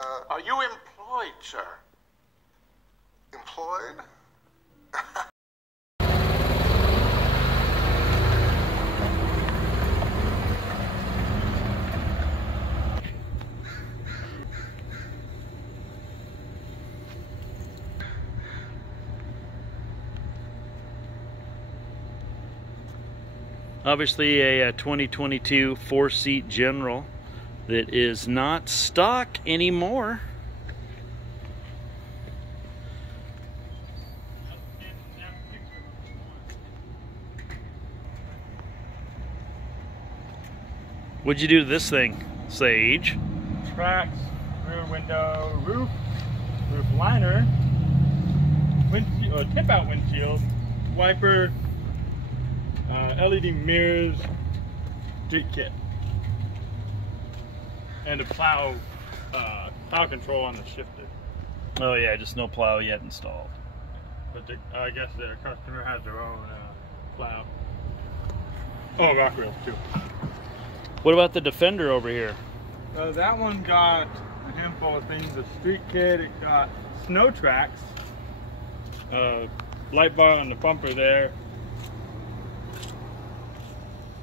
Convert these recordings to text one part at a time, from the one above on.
Are you employed, sir? Employed? Obviously a 2022 four-seat General that is not stock anymore. What'd you do to this thing, Sage? Tracks, rear window, roof liner, windshield, tip-out windshield, wiper, LED mirrors, street kit, and a plow control on the shifter. Oh yeah, just no plow yet installed. But I guess their customer has their own plow. Oh, rock rails too. What about the Defender over here? That one got a handful of things. A street kit, it got snow tracks, light bar on the bumper there.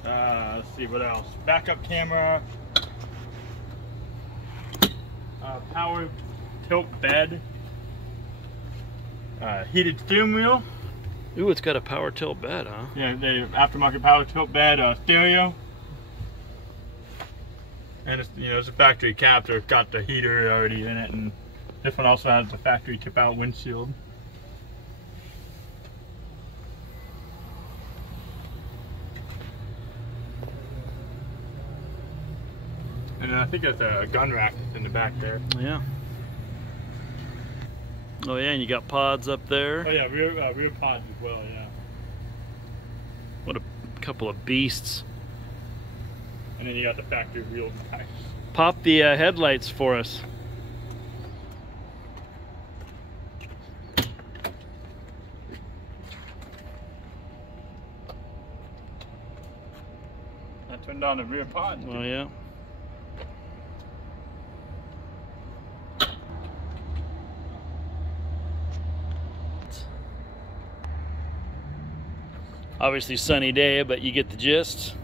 Let's see what else. Backup camera, power tilt bed, heated steering wheel. Ooh, it's got a power tilt bed, huh? Yeah, the aftermarket power tilt bed, stereo. And it's, you know, it's a factory cap. It's got the heater already in it, and this one also has the factory tip-out windshield. And I think there's a gun rack in the back there. Yeah. Oh yeah, and you got pods up there. Oh yeah, rear pods as well. Yeah. What a couple of beasts. And then you got the factory wheels and tires. Pop the headlights for us. I turned on the rear pod. Oh yeah. Obviously sunny day, but you get the gist.